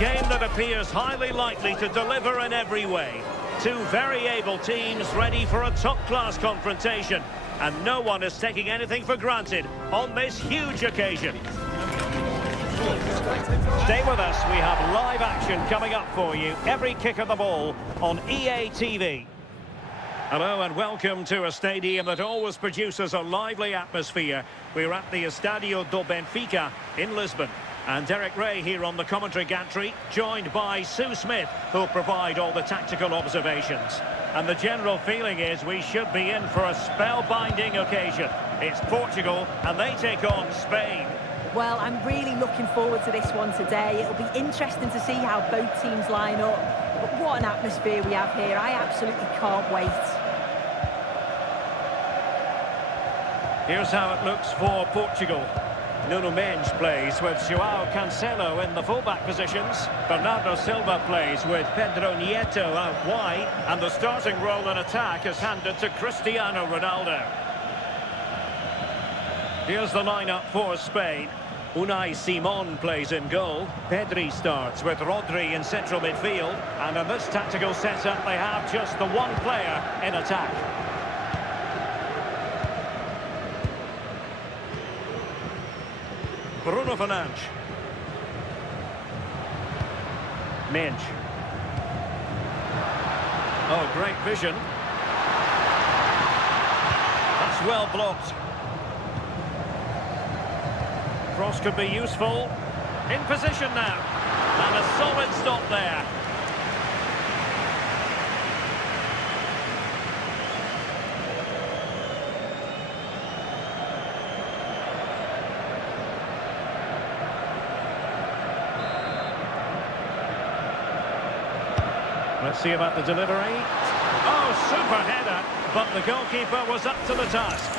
game that appears highly likely to deliver in every way. Two very able teams ready for a top-class confrontation. And no one is taking anything for granted on this huge occasion. Stay with us, we have live action coming up for you every kick of the ball on EA TV. Hello and welcome to a stadium that always produces a lively atmosphere. We're at the Estadio do Benfica in Lisbon. And Derek Ray here on the commentary gantry, joined by Sue Smith, who'll provide all the tactical observations. And the general feeling is we should be in for a spellbinding occasion. It's Portugal, and they take on Spain. Well, I'm really looking forward to this one today. It'll be interesting to see how both teams line up. But what an atmosphere we have here. I absolutely can't wait. Here's how it looks for Portugal. Nuno Mendes plays with João Cancelo in the fullback positions. Bernardo Silva plays with Pedro Nieto out wide. And the starting role in attack is handed to Cristiano Ronaldo. Here's the lineup for Spain. Unai Simon plays in goal. Pedri starts with Rodri in central midfield. And in this tactical setup, they have just the one player in attack. Bruno Fernandes. Mendes. Oh, great vision. That's well blocked. Cross could be useful. In position now. And a solid stop there. Let's see about the delivery. Oh, super header. But the goalkeeper was up to the task.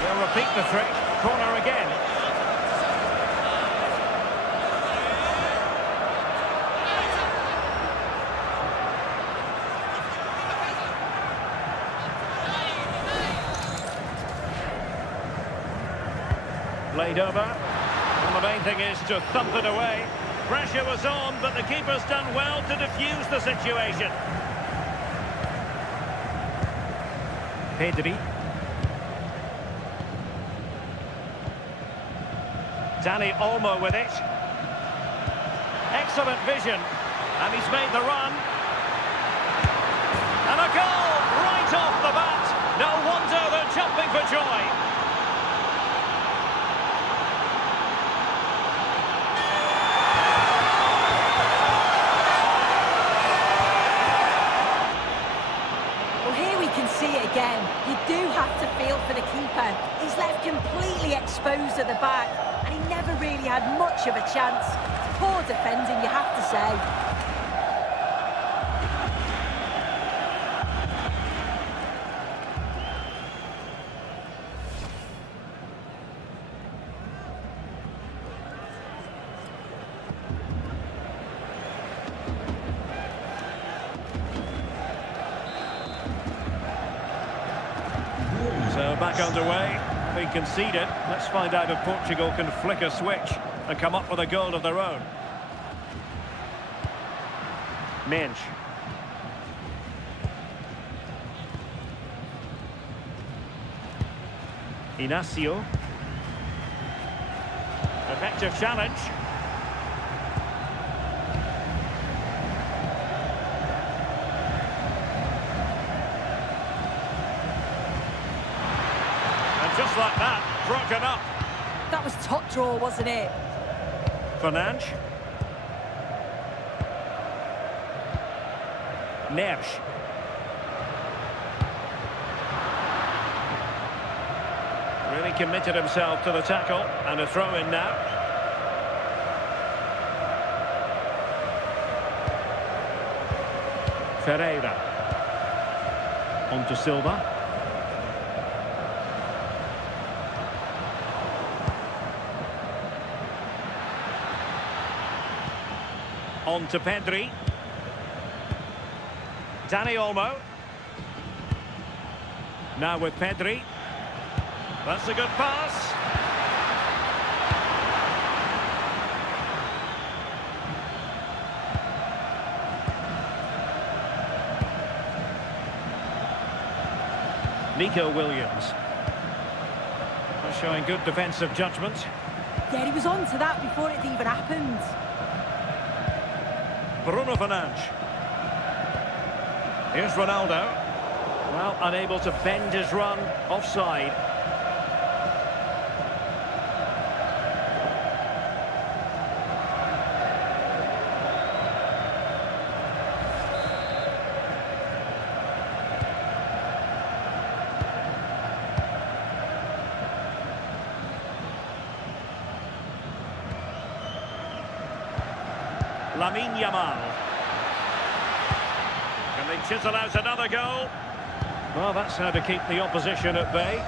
They'll repeat the trick. Corner again. Laid over. And the main thing is to thump it away. Pressure was on, but the keeper's done well to defuse the situation. Pedri. Dani Olmo with it. Excellent vision. And he's made the run. And a goal right off the bat. No wonder they're jumping for joy. Again, you do have to feel for the keeper. He's left completely exposed at the back, and he never really had much of a chance. Poor defending, you have to say. So back underway, they conceded. Let's find out if Portugal can flick a switch and come up with a goal of their own. Mendes. Inacio. Effective challenge. Just like that, broken up. That was top draw, wasn't it? Fernandes. Neves. Really committed himself to the tackle, and a throw in now. Ferreira. On to Silva. On to Pedri. Dani Olmo. Now with Pedri. That's a good pass. Nico Williams. Showing good defensive judgment. Yeah, he was on to that before it even happened. Bruno Fernandes. Here's Ronaldo. Well, unable to bend his run. Offside. Lamine Yamal. Can they chisel out another goal? Well, that's how to keep the opposition at bay.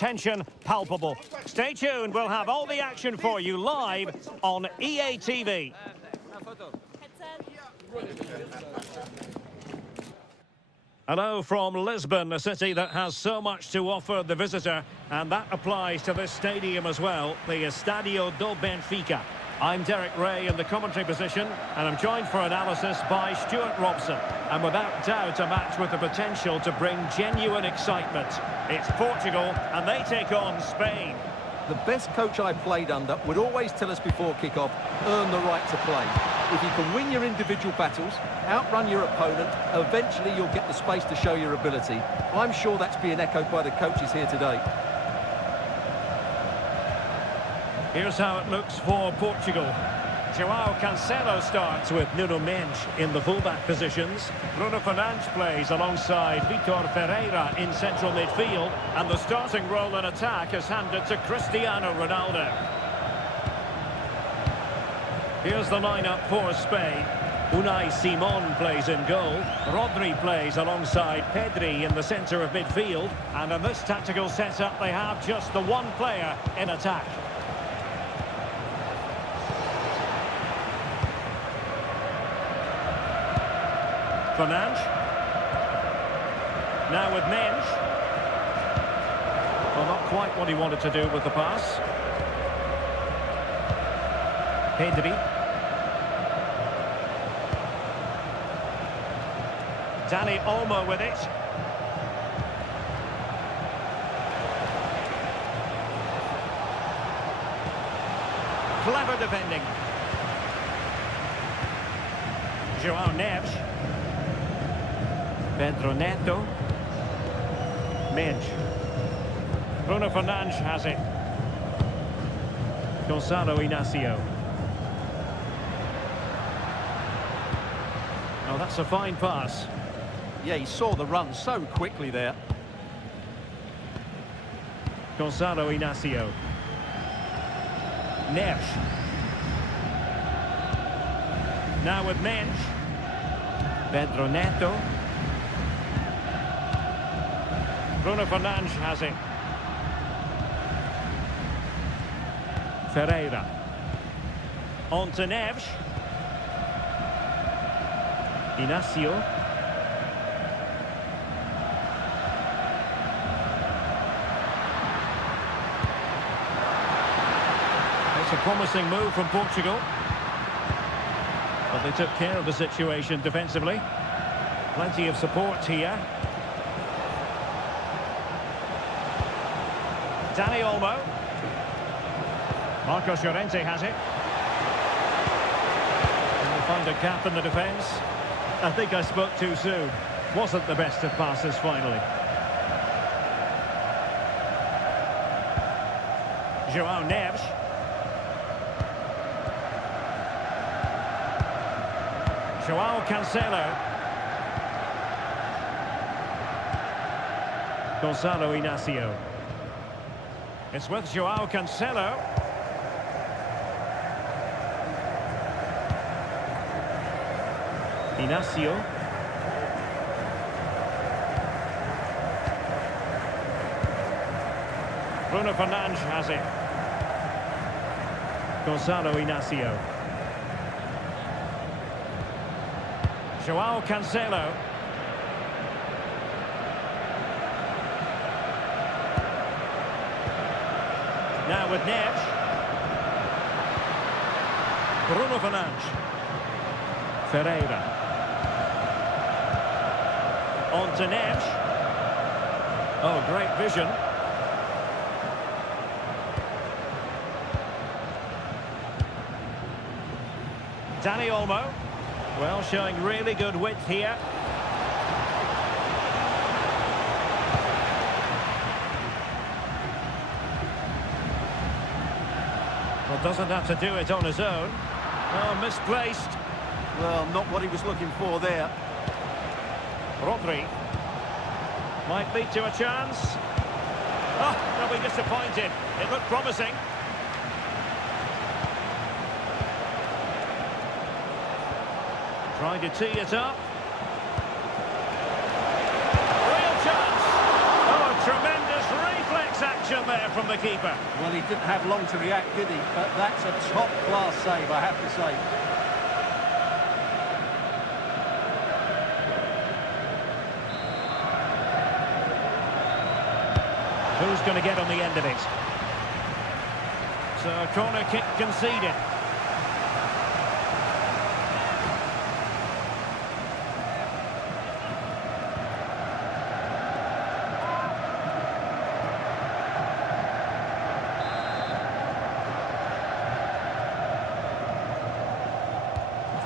Tension palpable. Stay tuned, we'll have all the action for you live on EA TV. Hello from Lisbon, a city that has so much to offer the visitor, and that applies to this stadium as well, the Estadio do Benfica. I'm Derek Ray in the commentary position, and I'm joined for analysis by Stuart Robson. And without doubt, a match with the potential to bring genuine excitement. It's Portugal, and they take on Spain. The best coach I played under would always tell us before kick-off, earn the right to play. If you can win your individual battles, outrun your opponent, eventually you'll get the space to show your ability. I'm sure that's being echoed by the coaches here today. Here's how it looks for Portugal. João Cancelo starts with Nuno Mendes in the fullback positions. Bruno Fernandes plays alongside Vitor Ferreira in central midfield. And the starting role in attack is handed to Cristiano Ronaldo. Here's the lineup for Spain. Unai Simon plays in goal. Rodri plays alongside Pedri in the centre of midfield. And in this tactical setup, they have just the one player in attack. Fernandes. Now with Mendes. Well, not quite what he wanted to do with the pass. Pedri. Dani Olmo with it. Clever defending. João Neves. Pedro Neto. Mendes. Bruno Fernandes has it. Gonçalo Inácio. Oh, that's a fine pass. Yeah, he saw the run so quickly there. Gonçalo Inácio. Neves. Now with Mendes. Pedro Neto. Bruno Fernandes has it. Ferreira. On to Neves. Inácio. It's a promising move from Portugal. But they took care of the situation defensively. Plenty of support here. Dani Olmo. Marcos Llorente has it. And they find a gap in the defence. I think I spoke too soon. Wasn't the best of passes finally. João Neves. João Cancelo. Gonçalo Inácio. It's with João Cancelo. Inácio. Bruno Fernandes has it. Gonçalo Inácio. João Cancelo. Now with Neves. Bruno Fernandes. Ferreira. On to Neves. Oh, great vision. Dani Olmo. Well, showing really good width here. Well, doesn't have to do it on his own. Oh, misplaced. Well, not what he was looking for there. Rodri. Might lead to a chance. Oh, they'll be disappointed. It looked promising. Trying to tee it up. Real chance. Oh, tremendous reflex action there from the keeper. Well, he didn't have long to react, did he? But that's a top-class save, I have to say. is going to get on the end of it. So, corner kick conceded.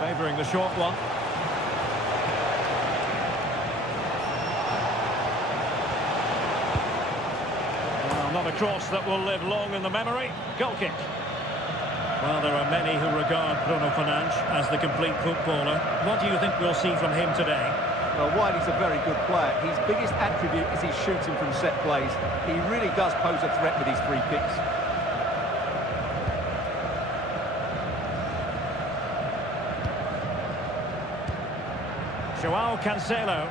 Favouring the short one. Well, not a cross that will live long in the memory. Goal kick. Well, there are many who regard Bruno Fernandes as the complete footballer. What do you think we'll see from him today? Well, while he's a very good player, his biggest attribute is his shooting from set plays. He really does pose a threat with his free kicks. João Cancelo.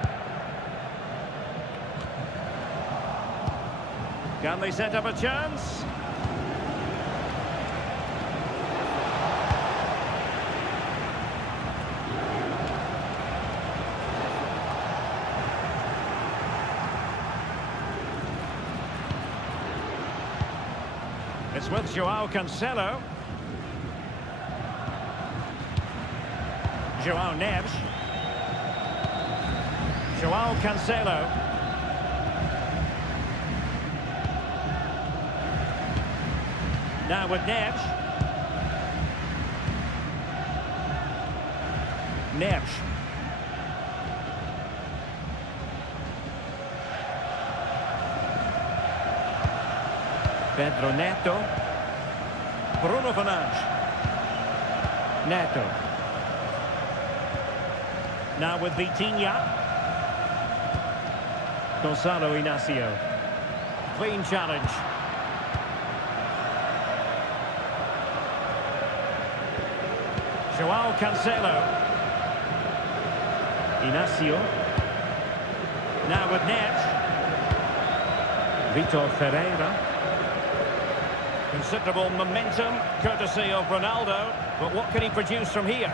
Can they set up a chance? It's with João Cancelo. João Neves. João Cancelo. Now with Neves. Neves. Pedro Neto. Bruno Fernandes. Neto. Now with Vitinha. Gonzalo Inacio. Clean challenge. João Cancelo. Inacio. Now with Neves. Vitor Ferreira. Considerable momentum, courtesy of Ronaldo. But what can he produce from here?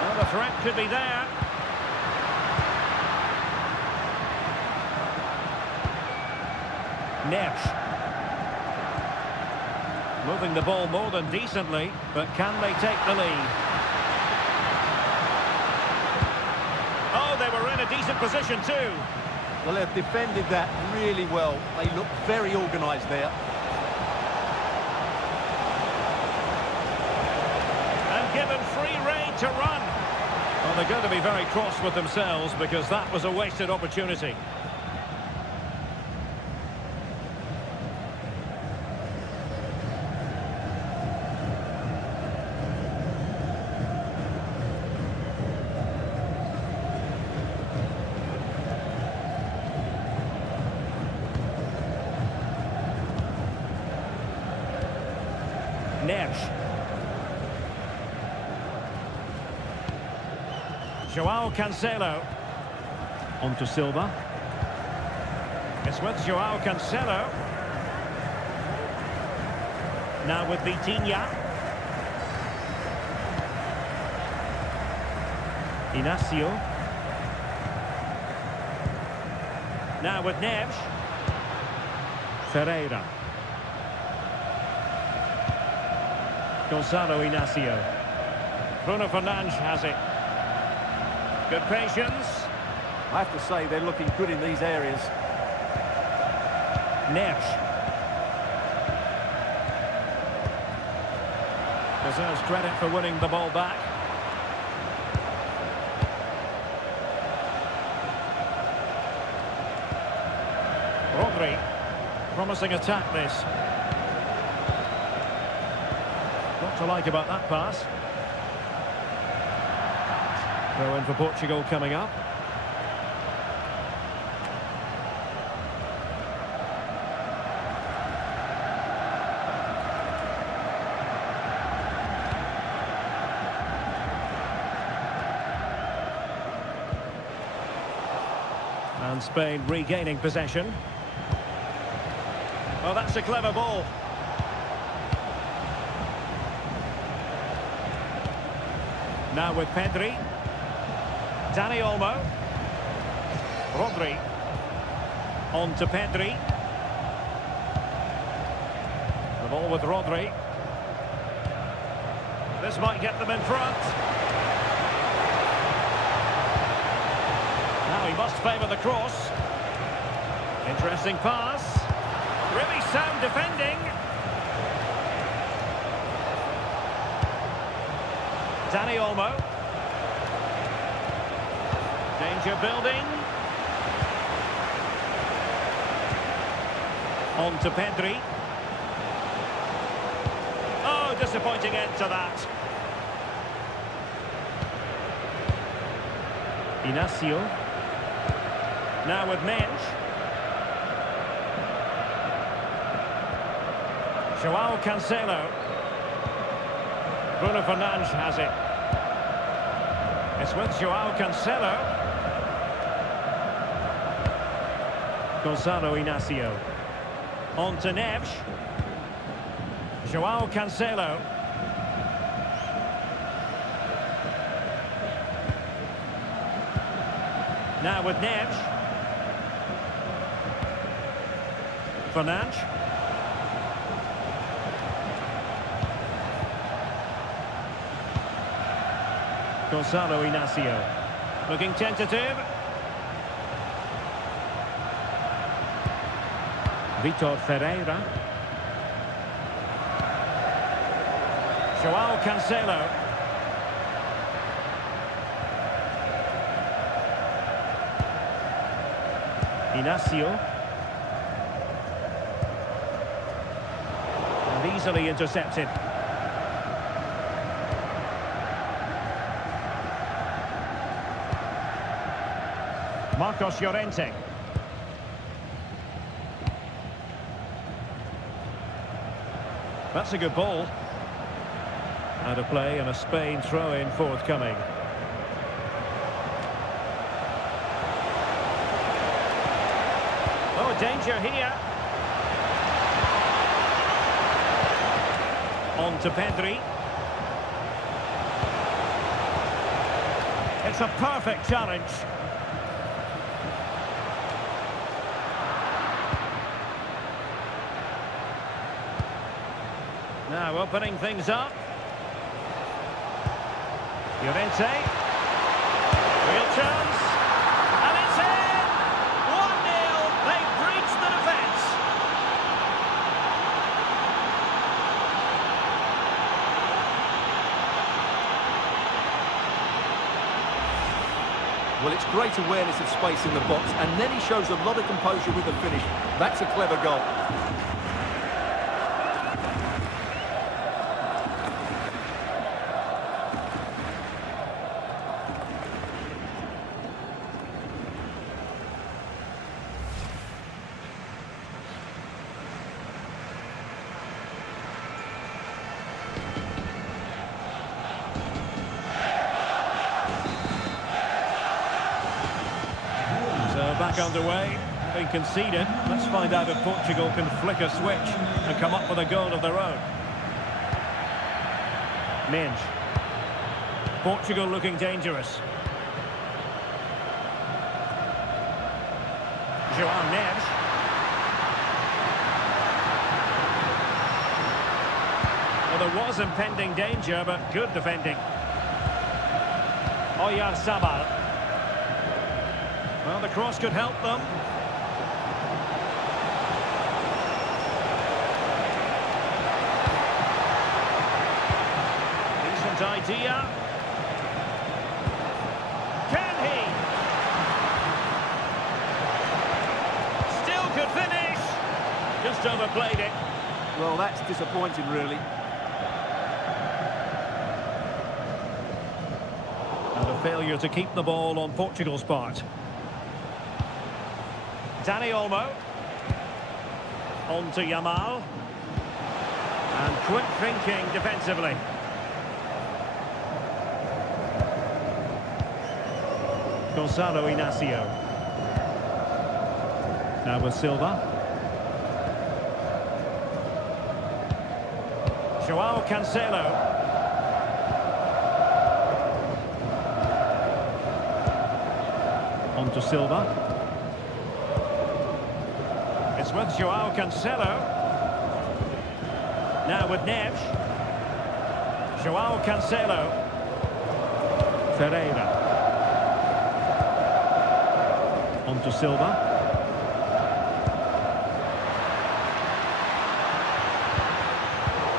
Well, the threat could be there. Neves. Moving the ball more than decently, but can they take the lead? Oh, they were in a decent position too. Well, they've defended that really well. They look very organised there. And given free rein to run. Well, they're going to be very cross with themselves because that was a wasted opportunity. Neves. João Cancelo. On to Silva. It's with João Cancelo. Now with Vitinha. Inacio. Now with Neves. Ferreira. Gonzalo Inacio. Bruno Fernandes has it. Good patience. I have to say they're looking good in these areas. Neves. Deserves credit for winning the ball back. Rodri. Promising attack this. What to like about that pass. Throw in for Portugal coming up. And Spain regaining possession. Oh, that's a clever ball. Now with Pedri. Dani Olmo. Rodri. On to Pedri. The ball with Rodri. This might get them in front. Now he must favour the cross. Interesting pass. Really sound defending. Dani Olmo. Danger building. On to Pedri. Oh, disappointing end to that. Inacio. Now with Mensch. Joao Cancelo. Bruno Fernandes has it. It's with Joao Cancelo. Gonzalo Inacio. On to Neves. Joao Cancelo. Now with Neves. Fernandes. Gonzalo Inacio. Looking tentative. Vitor Ferreira. Joao Cancelo. Inacio. And easily intercepted. Marcos Llorente. That's a good ball. Out of play and a Spain throw-in forthcoming. Oh, danger here. On to Pedri. It's a perfect challenge. Now opening things up. Llorente. Real chance. And it's in! 1-0. They breached the defence. Well, it's great awareness of space in the box, and then he shows a lot of composure with the finish. That's a clever goal. Back underway, having conceded. Let's find out if Portugal can flick a switch and come up with a goal of their own. Mensch. Portugal looking dangerous. Joao Neves. Well, there was impending danger, but good defending. Oyarzabal. Well, the cross could help them. Decent idea. Can he? Still could finish. Just overplayed it. Well, that's disappointing, really. And a failure to keep the ball on Portugal's part. Dani Olmo. On to Yamal. And quick thinking defensively. Gonzalo Inacio. Now with Silva. Joao Cancelo. On to Silva. It's with Joao Cancelo. Now with Neves. Joao Cancelo. Ferreira. On to Silva.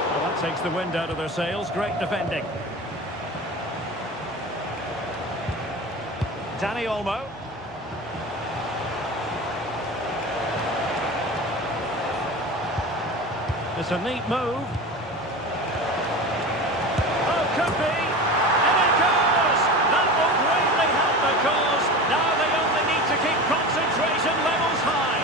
Well, that takes the wind out of their sails. Great defending. Dani Olmo. It's a neat move. Oh, could be. And it goes! That will greatly help the cause. Now they only need to keep concentration levels high.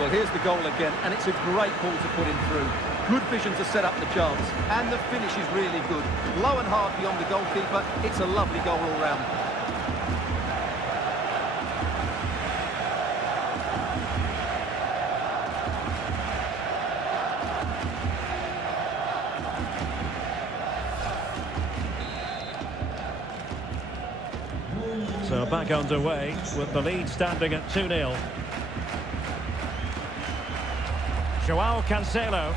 Well, here's the goal again, and it's a great ball to put him through. Good vision to set up the chance, and the finish is really good. Low and hard beyond the goalkeeper. It's a lovely goal all round. So back underway with the lead standing at 2-0. Joao Cancelo.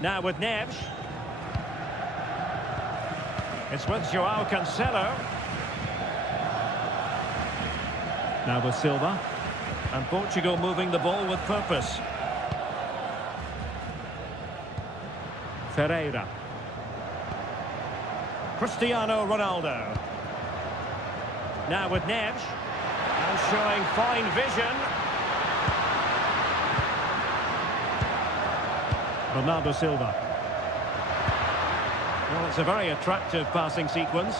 Now with Neves. It's with Joao Cancelo. Now with Silva. And Portugal moving the ball with purpose. Ferreira. Cristiano Ronaldo. Now with Neves. And showing fine vision. Ronaldo Silva. Well, it's a very attractive passing sequence.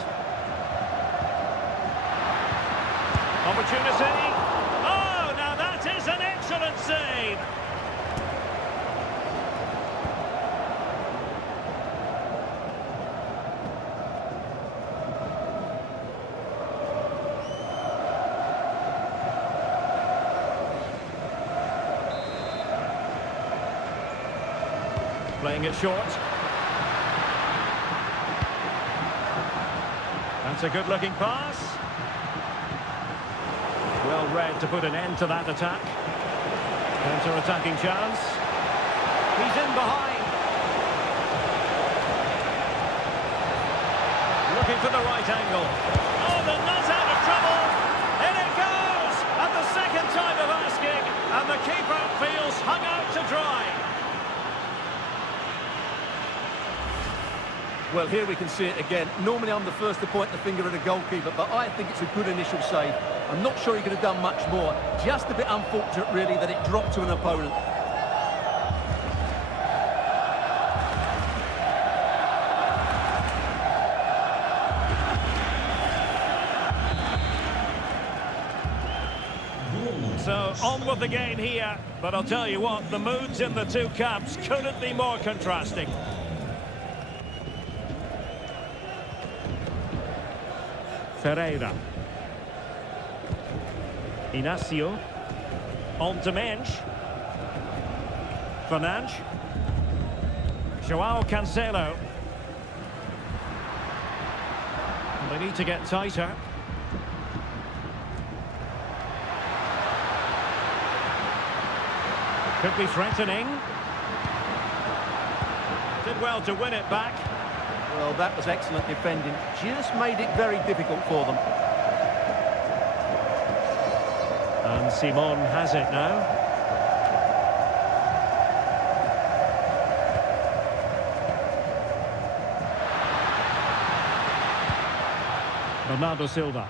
Opportunity. Oh, now that is an excellent save. Playing it short. That's a good-looking pass. Well read to put an end to that attack. Counter-attacking chance. He's in behind. Looking for the right angle. Oh, the nut's out of trouble. In it goes! At the second time of asking. And the keeper feels hung out to dry. Well, here we can see it again. Normally I'm the first to point the finger at a goalkeeper, but I think it's a good initial save. I'm not sure he could have done much more. Just a bit unfortunate, really, that it dropped to an opponent. So, on with the game here. But I'll tell you what, the moods in the two camps couldn't be more contrasting. Ferreira. Inacio. On to Mensch. Fernandes. Joao Cancelo. They need to get tighter. Could be threatening. Did well to win it back. Well, that was excellent defending. Just made it very difficult for them. And Simon has it now. Ronaldo Silva.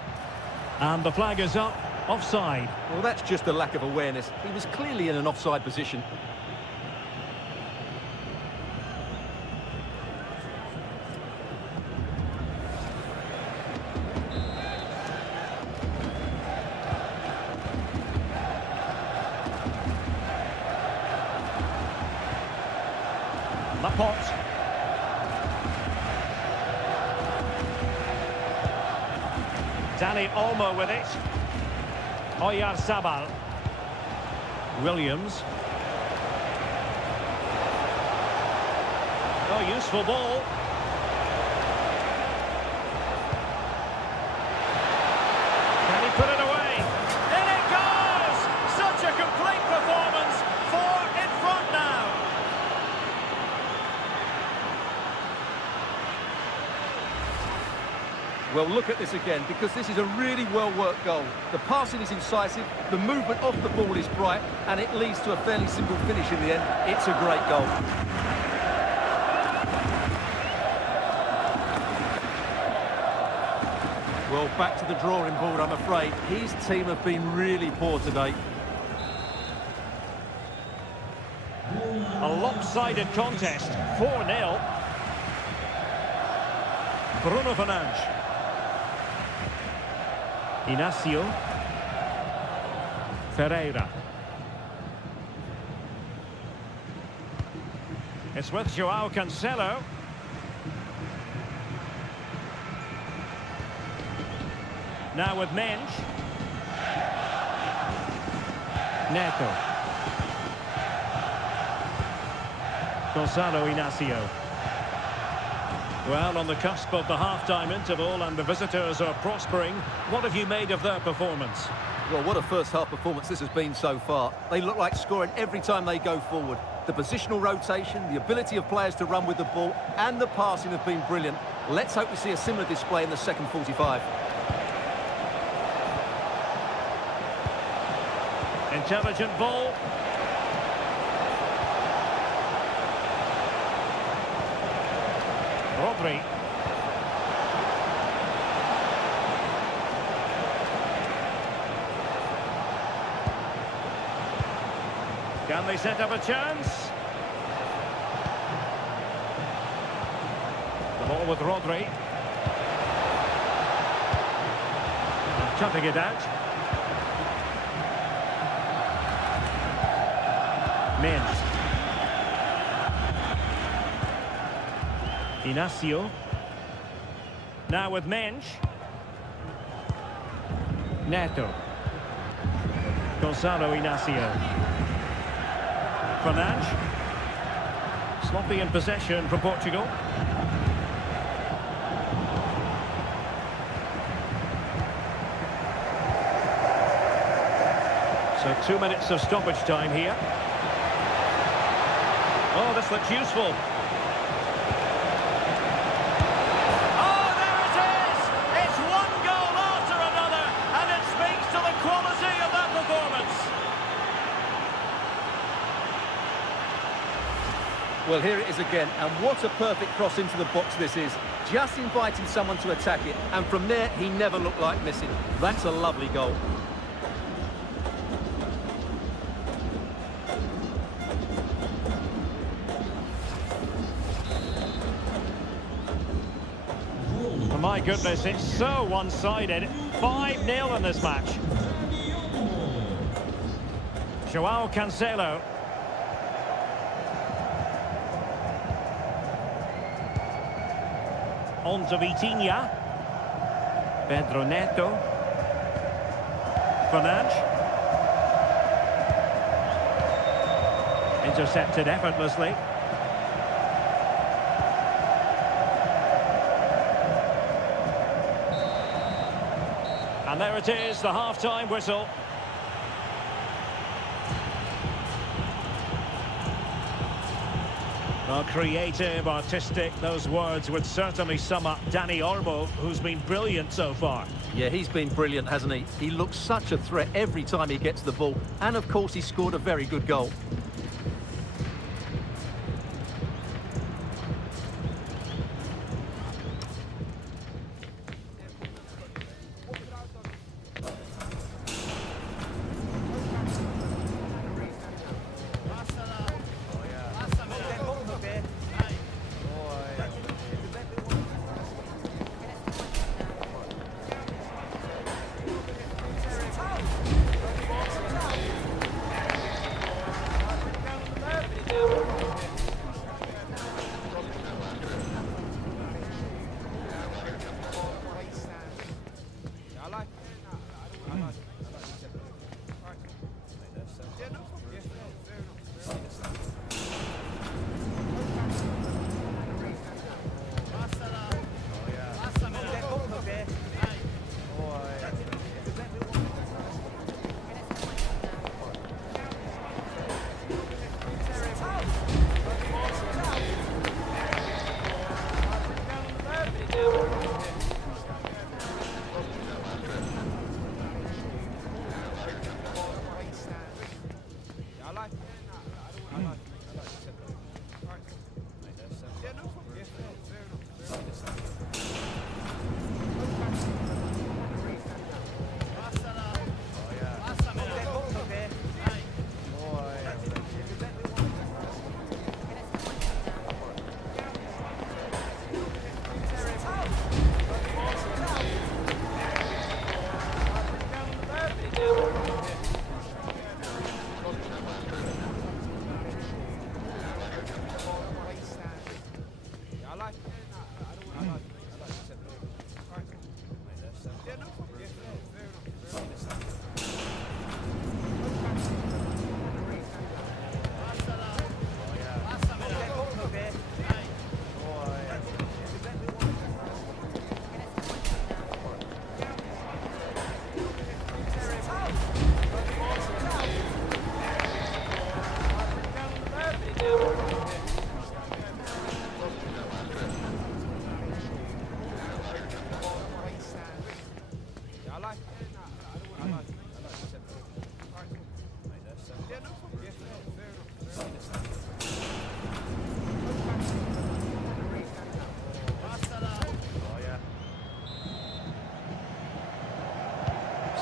And the flag is up. Offside. Well, that's just a lack of awareness. He was clearly in an offside position. Laporte. Dani Olmo with it. Oyarzabal. Williams. Oh, useful ball. Can he put it away? In it goes! Such a complete performance. 4 in front now. Well, look at this again, because this is a really well-worked goal. The passing is incisive, the movement off the ball is bright, and it leads to a fairly simple finish in the end. It's a great goal. Well, back to the drawing board, I'm afraid. His team have been really poor today. A lopsided contest, 4-0. Bruno Fernandes. Inacio. Ferreira. It's with João Cancelo. Now with Mensch. Neto. Gonzalo Inacio. Well, on the cusp of the half-time interval and the visitors are prospering. What have you made of their performance? Well, what a first-half performance this has been so far. They look like scoring every time they go forward. The positional rotation, the ability of players to run with the ball, and the passing have been brilliant. Let's hope we see a similar display in the second 45. Intelligent ball. Rodri. Can they set up a chance? The ball with Rodri. Cutting it out. Mensch. Inacio. Now with Mensch. Neto. Gonzalo Inacio. Fernandes. Sloppy in possession for Portugal. So 2 minutes of stoppage time here. Oh, this looks useful. Oh, there it is! It's one goal after another, and it speaks to the quality of that performance. Well, here it is again, and what a perfect cross into the box this is. Just inviting someone to attack it, and from there, he never looked like missing. That's a lovely goal. My goodness, it's so one-sided. 5-0 in this match. João Cancelo. On to Vitinha. Pedro Neto. Fernandes. Intercepted effortlessly. And there it is, the half-time whistle. Well, creative, artistic, those words would certainly sum up Dani Olmo, who's been brilliant so far. Yeah, he's been brilliant, hasn't he? He looks such a threat every time he gets the ball. And, of course, he scored a very good goal.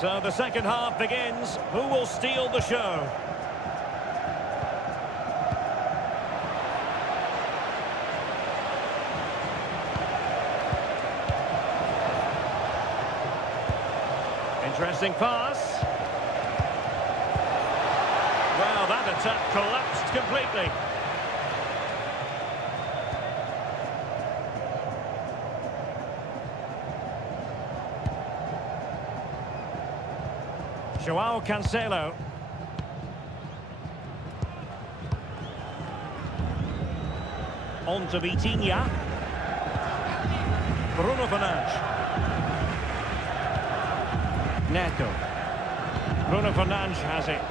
So the second half begins. Who will steal the show? Interesting pass. Well, that attack collapsed completely. João Cancelo. On to Vitinha. Bruno Fernandes. Neto. Bruno Fernandes has it.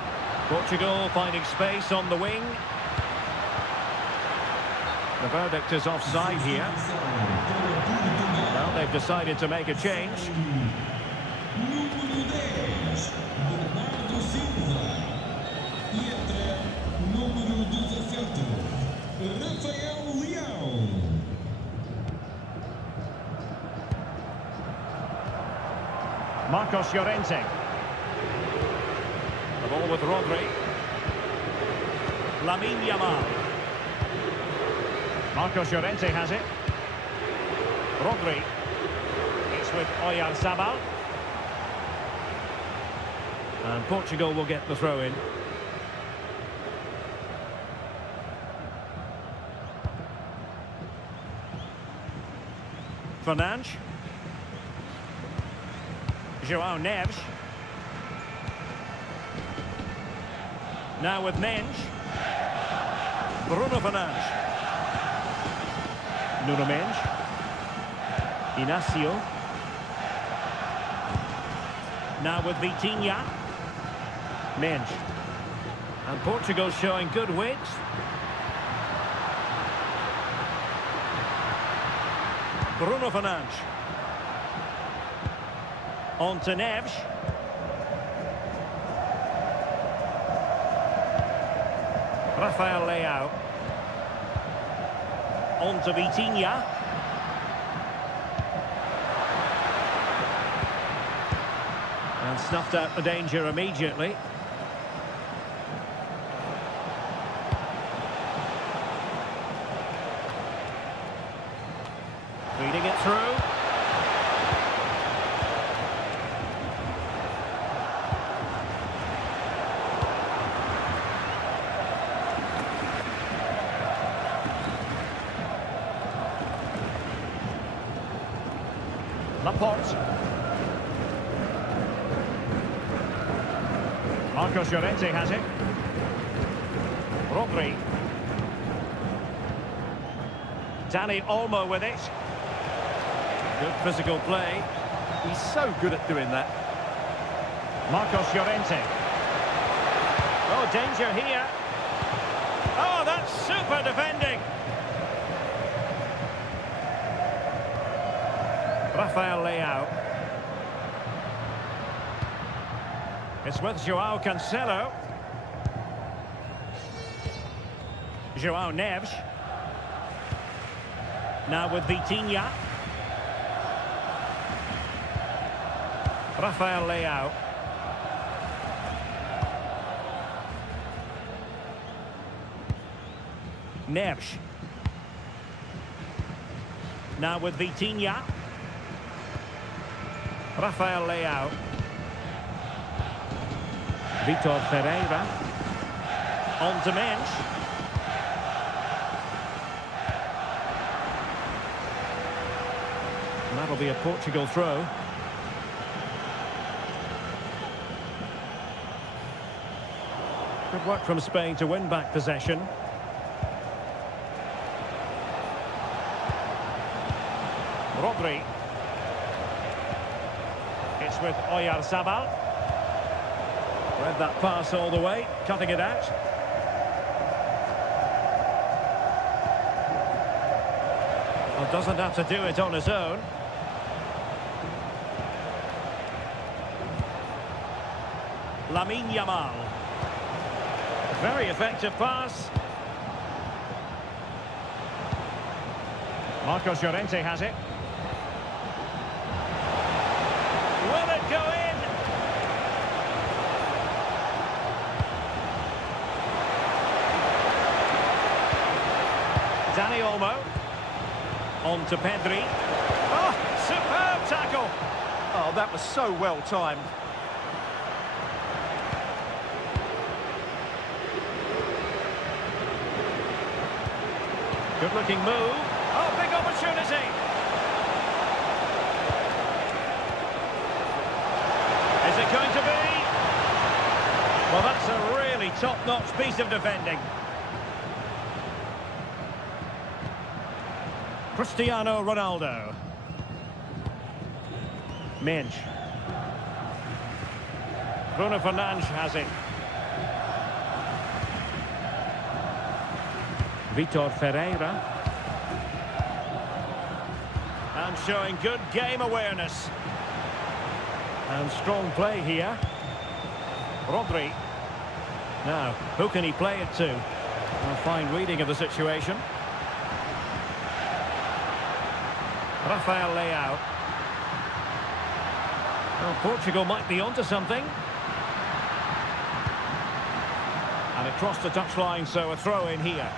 Portugal finding space on the wing. The verdict is offside here. Well, they've decided to make a change. Marcos Llorente. The ball with Rodri. Lamine Yamal. Marcos Llorente has it. Rodri. It's with Oyarzabal. And Portugal will get the throw in. Fernandes. João Neves. Now with Mendes. Bruno Fernandes. Nuno Mendes. Inacio. Now with Vitinha. Mendes. And Portugal showing good wit. Bruno Fernandes. On to Neves. Rafael Leao. On to Vitinha. And snuffed out the danger immediately. Feeding it through. Laporte. Marcos Llorente has it. Rodri. Dani Olmo with it. Good physical play. He's so good at doing that. Marcos Llorente. Oh, danger here. Oh, that's super defending. Rafael Leao. It's with João Cancelo. João Neves. Now with Vitinha. Rafael Leao. Neves. Now with Vitinha. Rafael Leao. Vitor Ferreira. On to Mendes. And that'll be a Portugal throw. Good work from Spain to win back possession. Rodri. It's with Oyarzabal. Read that pass all the way, cutting it out. Well, doesn't have to do it on his own. Lamine Yamal. Very effective pass. Marcos Llorente has it. Will it go in? Olmo. On to Pedri. Oh, superb tackle. Oh, that was so well timed. Good looking move. Oh, big opportunity. Is it going to be? Well, that's a really top-notch piece of defending. Cristiano Ronaldo. Minch. Bruno Fernandes has it. Vitor Ferreira. And showing good game awareness. And strong play here. Rodri. Now, who can he play it to? A fine reading of the situation. Rafael Leao. Well, Portugal might be onto something. And it crossed the touchline, so a throw in here.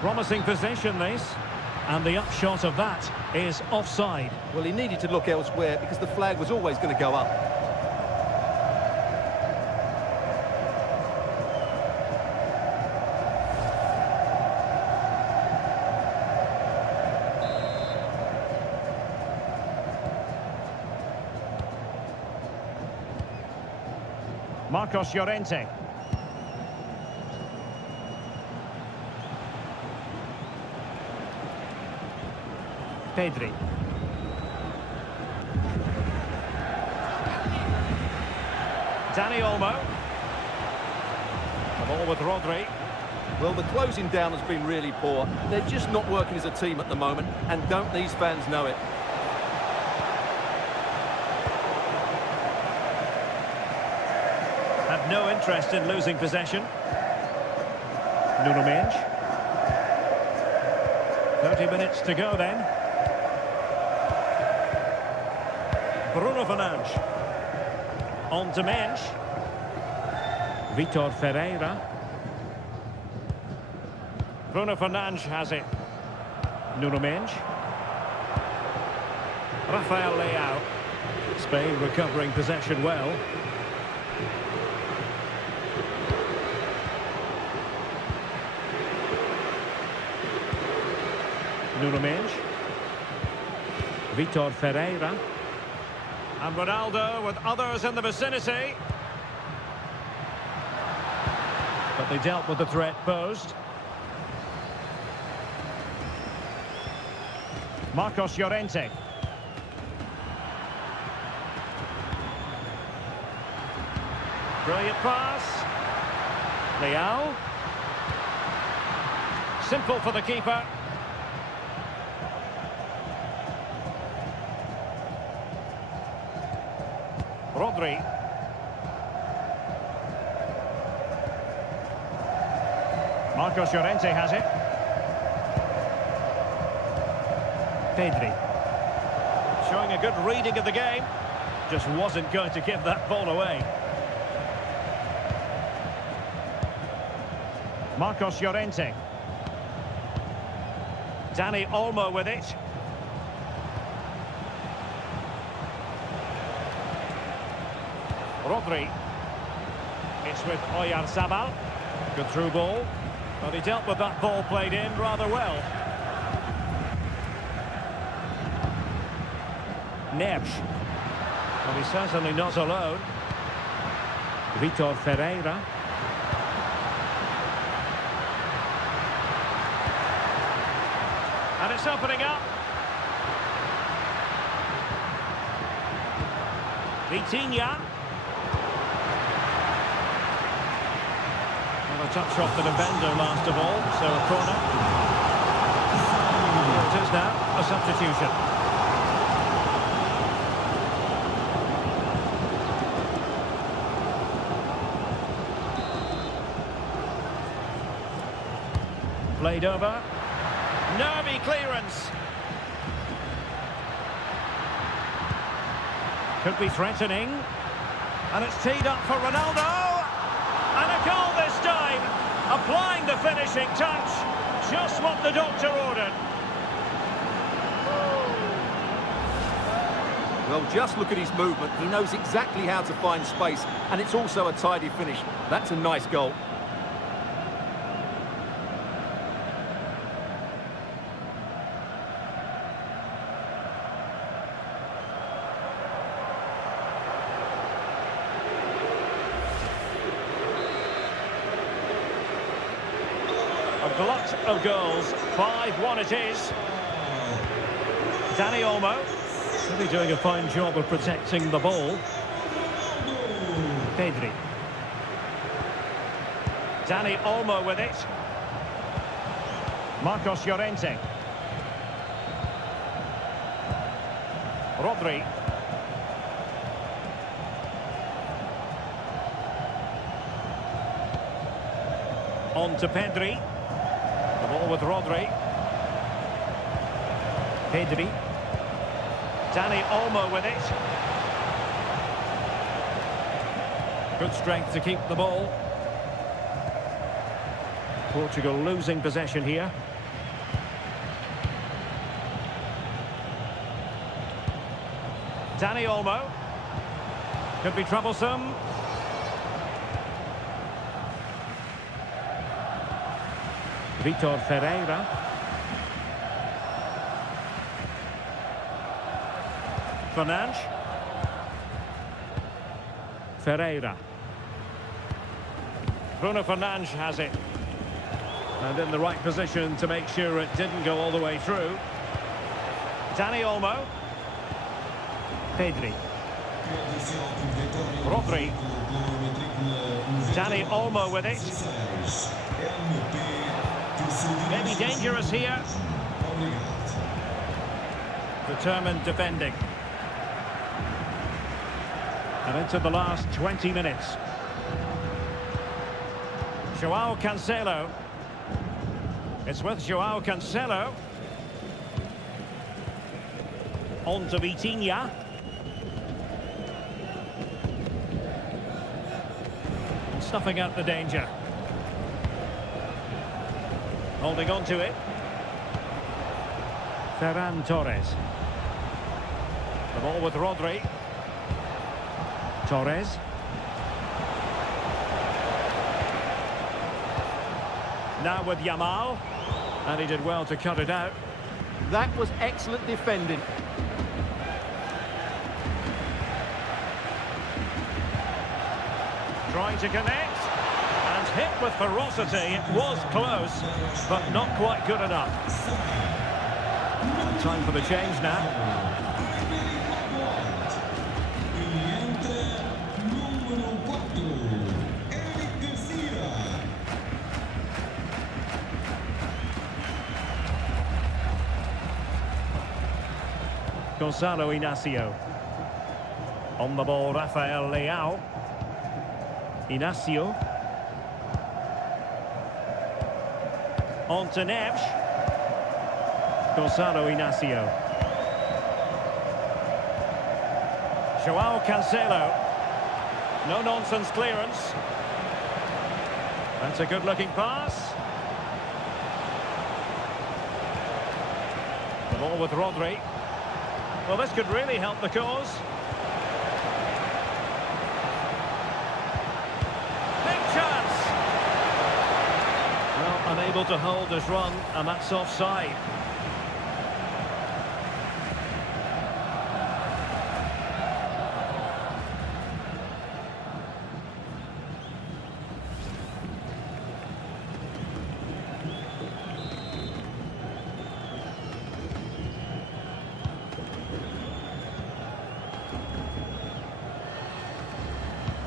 Promising possession, this. And the upshot of that is offside. Well, he needed to look elsewhere because the flag was always going to go up. Marcos Llorente. Pedri. Dani Olmo. The ball with Rodri. Well, the closing down has been really poor. They're just not working as a team at the moment, and don't these fans know it? Have no interest in losing possession. Nuno Mendes. 30 minutes to go then. Bruno Fernandes. On to Mendes. Vitor Ferreira. Bruno Fernandes has it. Nuno Mendes. Rafael Leao. Spain recovering possession well. Nuno Mendes. Vitor Ferreira. And Ronaldo with others in the vicinity. But they dealt with the threat posed. Marcos Llorente. Brilliant pass. Leao. Simple for the keeper. Rodri. Marcos Llorente has it. Pedri. Showing a good reading of the game. Just wasn't going to give that ball away. Marcos Llorente. Dani Olmo with it. Rodri. It's with Oyarzabal. Good through ball. But he dealt with that ball played in rather well. Neves. Well, he's certainly not alone. Vitor Ferreira. And it's opening up. Vitinha. A touch off the defender last of all, so a corner. Here it is now, a substitution. Played over. Nervy clearance. Could be threatening. And it's teed up for Ronaldo. And a goal this time. Applying the finishing touch. Just what the doctor ordered. Well, just look at his movement. He knows exactly how to find space, and it's also a tidy finish. That's a nice goal. A glut of goals. 5-1 it is. Dani Olmo. Really doing a fine job of protecting the ball. Pedri. Dani Olmo with it. Marcos Llorente. Rodri. On to Pedri. The ball with Rodri. Pedri. Dani Olmo with it. Good strength to keep the ball. Portugal losing possession here. Dani Olmo. Could be troublesome. Vitor Ferreira. Fernandes. Ferreira. Bruno Fernandes has it. And in the right position to make sure it didn't go all the way through. Dani Olmo. Pedri. Rodri. Dani Olmo with it. Maybe dangerous here. Determined defending. And into the last 20 minutes. João Cancelo. It's with João Cancelo. On to Vitinha. Stuffing out the danger. Holding on to it. Ferran Torres. The ball with Rodri. Torres. Now with Yamal. And he did well to cut it out. That was excellent defending. Trying to connect. And hit with ferocity. It was close, but not quite good enough. Time for the change now. Gonzalo Inacio. On the ball, Rafael Leao. Inacio. On to Neves. Gonzalo Inacio. João Cancelo. No-nonsense clearance. That's a good-looking pass. The ball with Rodri. Well, this could really help the cause. Big chance! Well, unable to hold his run, and that's offside.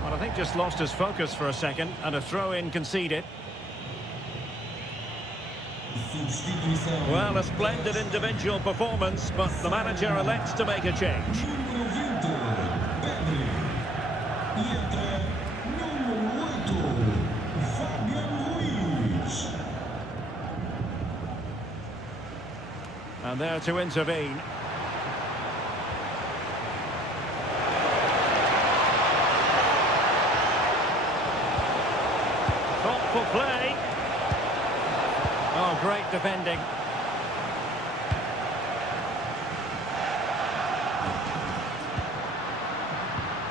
I think just lost his focus for a second, and a throw-in conceded. Well, a splendid individual performance, but the manager elects to make a change. And there to intervene. Well, great defending.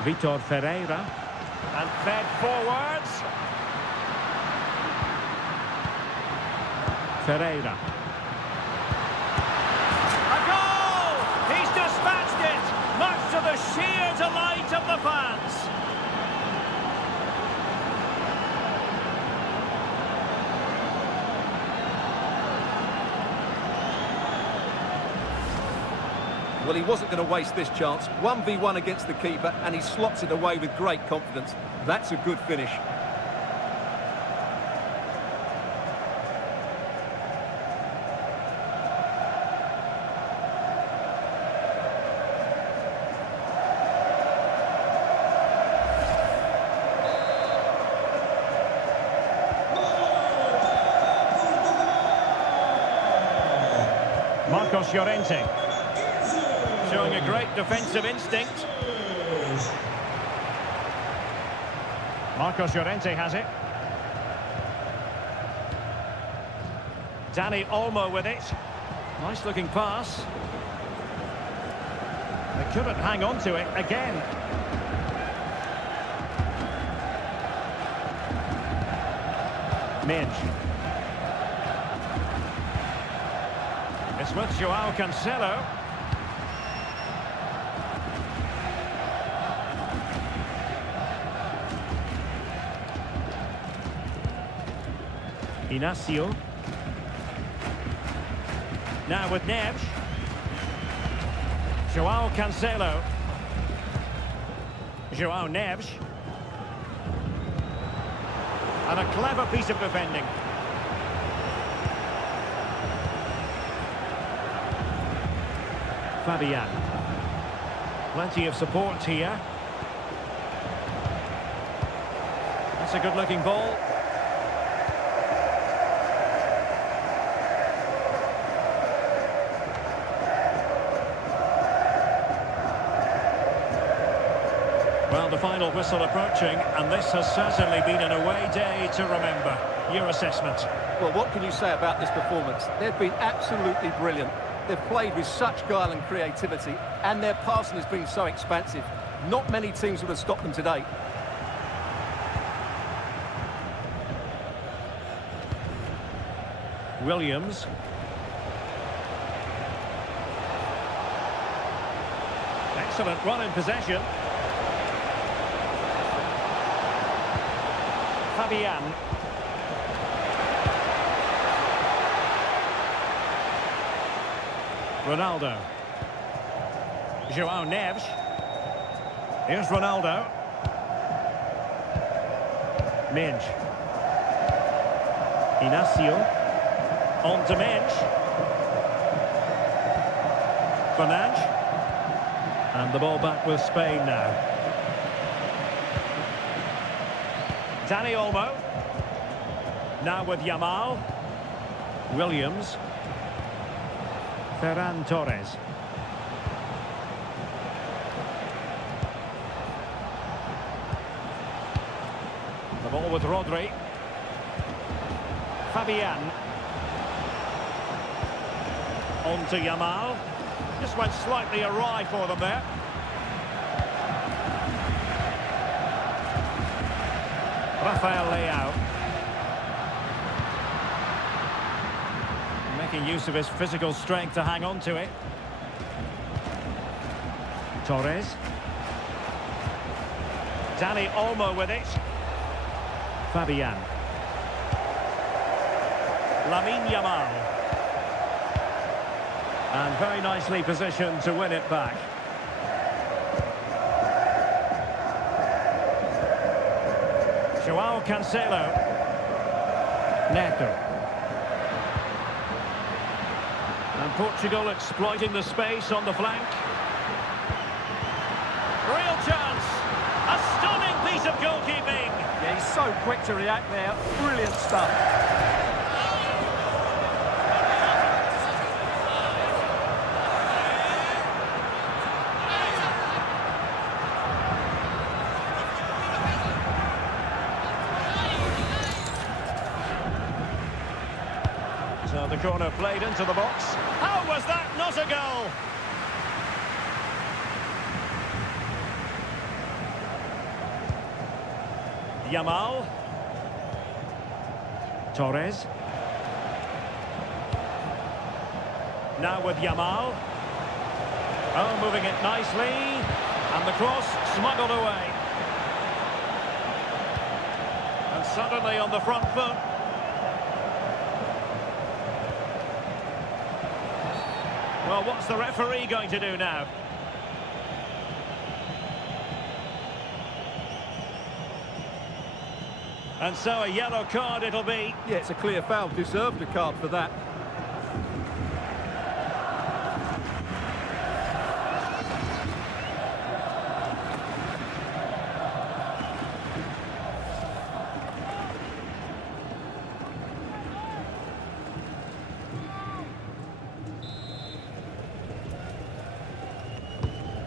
Vitor Ferreira. And fed forwards. Ferreira. A goal! He's dispatched it, much to the sheer delight of the fans. Well, he wasn't going to waste this chance. 1v1 against the keeper, and he slots it away with great confidence. That's a good finish. Marcos Llorente. Showing a great defensive instinct. Marcos Llorente has it. Dani Olmo with it. Nice looking pass. They couldn't hang on to it again. Midge. It's with Joao Cancelo. Inacio. Now with Neves. Joao Cancelo. Joao Neves. And a clever piece of defending. Fabian. Plenty of support here. That's a good-looking ball. Well, the final whistle approaching, and this has certainly been an away day to remember. Your assessment? Well, what can you say about this performance? They've been absolutely brilliant. They've played with such guile and creativity, and their passing has been so expansive. Not many teams would have stopped them today. Williams. Excellent run in possession. Fabian. Ronaldo. Joao Neves. Here's Ronaldo. Minge. Inacio. On to Minge. Fernandes. And the ball back with Spain now. Dani Olmo. Now with Yamal. Williams. Ferran Torres. The ball with Rodri. Fabian. On to Yamal. Just went slightly awry for them there. Rafael Leao. Making use of his physical strength to hang on to it. Torres. Dani Olmo with it. Fabian. Lamine Yamal. And very nicely positioned to win it back. Joao Cancelo. Neto. And Portugal exploiting the space on the flank. Real chance. A stunning piece of goalkeeping. Yeah, he's so quick to react there. Brilliant stuff. So the corner played into the box. How was that not a goal? Yamal. Torres. Now with Yamal. Oh, moving it nicely. And the cross smuggled away. And suddenly on the front foot. Well, what's the referee going to do now? And so a yellow card it'll be. Yeah, it's a clear foul. Deserved a card for that.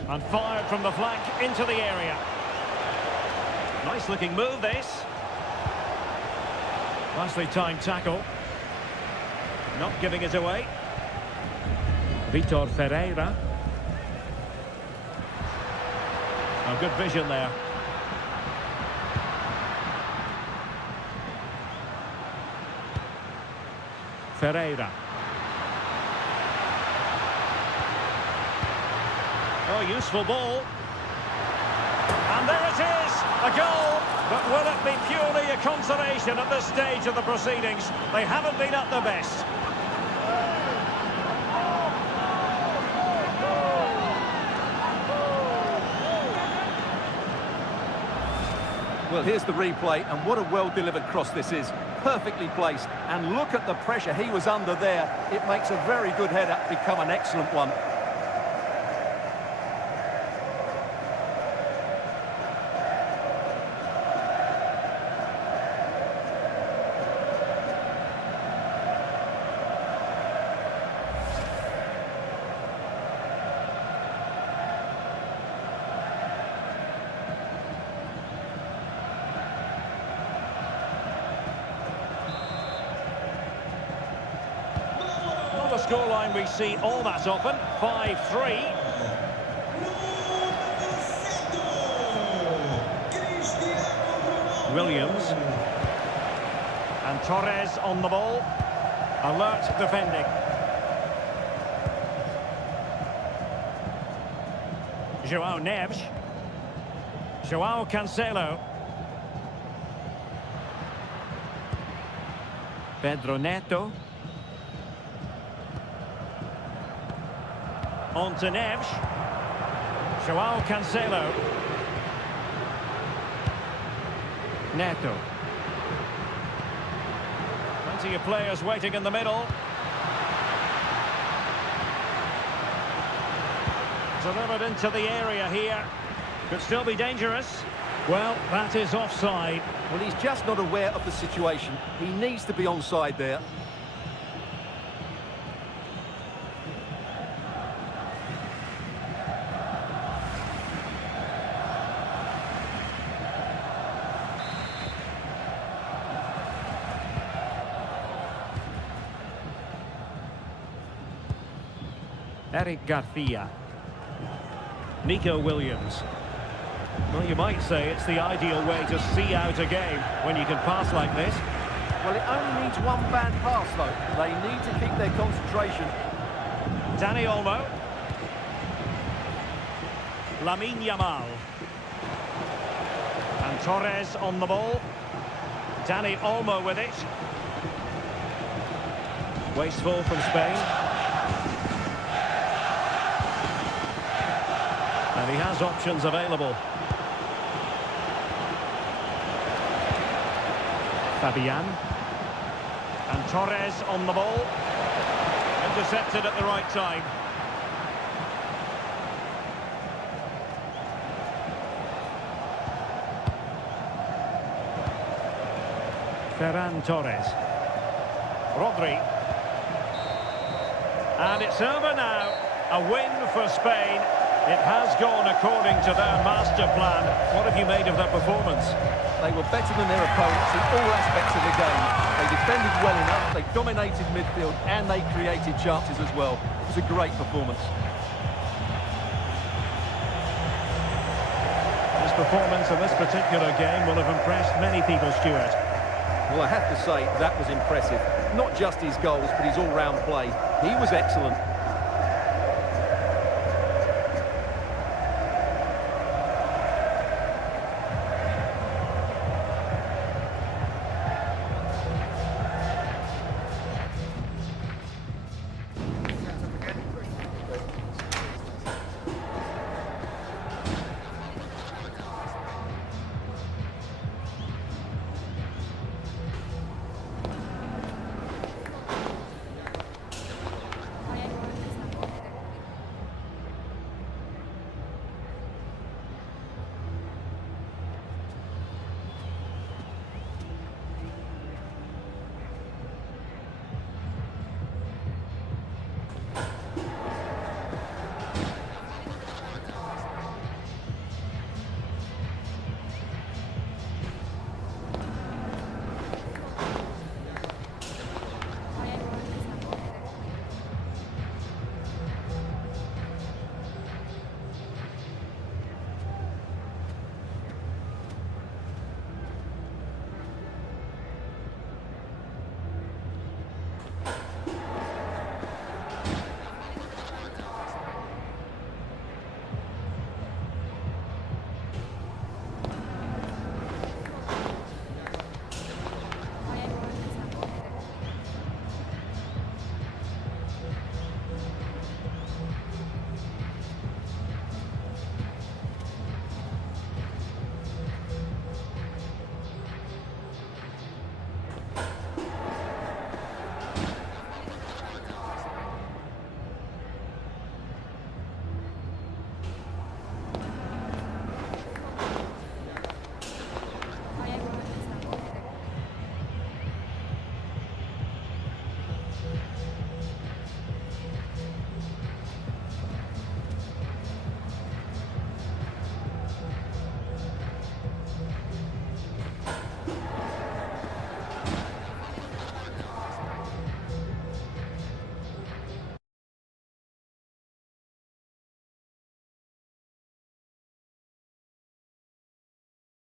And fired from the flank into the area. Nice looking move this. Nicely timed tackle. Not giving it away. Vitor Ferreira. Oh, good vision there. Ferreira. Oh, useful ball. And there it is, a goal. But will it be purely a consolation at this stage of the proceedings? They haven't been at their best. Well, here's the replay, and what a well-delivered cross this is. Perfectly placed. And look at the pressure he was under there. It makes a very good header become an excellent one. A scoreline we see all that often, 5-3. Williams. And Torres on the ball. Alert defending. João Neves. João Cancelo. Pedro Neto. On to Neves. João Cancelo. Neto. Plenty of players waiting in the middle. Delivered into the area here. Could still be dangerous. Well, that is offside. Well, he's just not aware of the situation. He needs to be onside there. Eric Garcia. Nico Williams. Well, you might say it's the ideal way to see out a game when you can pass like this. Well, it only needs one bad pass, though. They need to keep their concentration. Dani Olmo. Lamine Yamal. And Torres on the ball. Dani Olmo with it. Wasteful from Spain. And he has options available. Fabian. And Torres on the ball. Intercepted at the right time. Ferran Torres. Rodri. And it's over now. A win for Spain. It has gone according to their master plan. What have you made of that performance? They were better than their opponents in all aspects of the game. They defended well enough, they dominated midfield, and they created chances as well. It was a great performance. His performance in this particular game will have impressed many people, Stuart. Well, I have to say, that was impressive. Not just his goals, but his all-round play. He was excellent.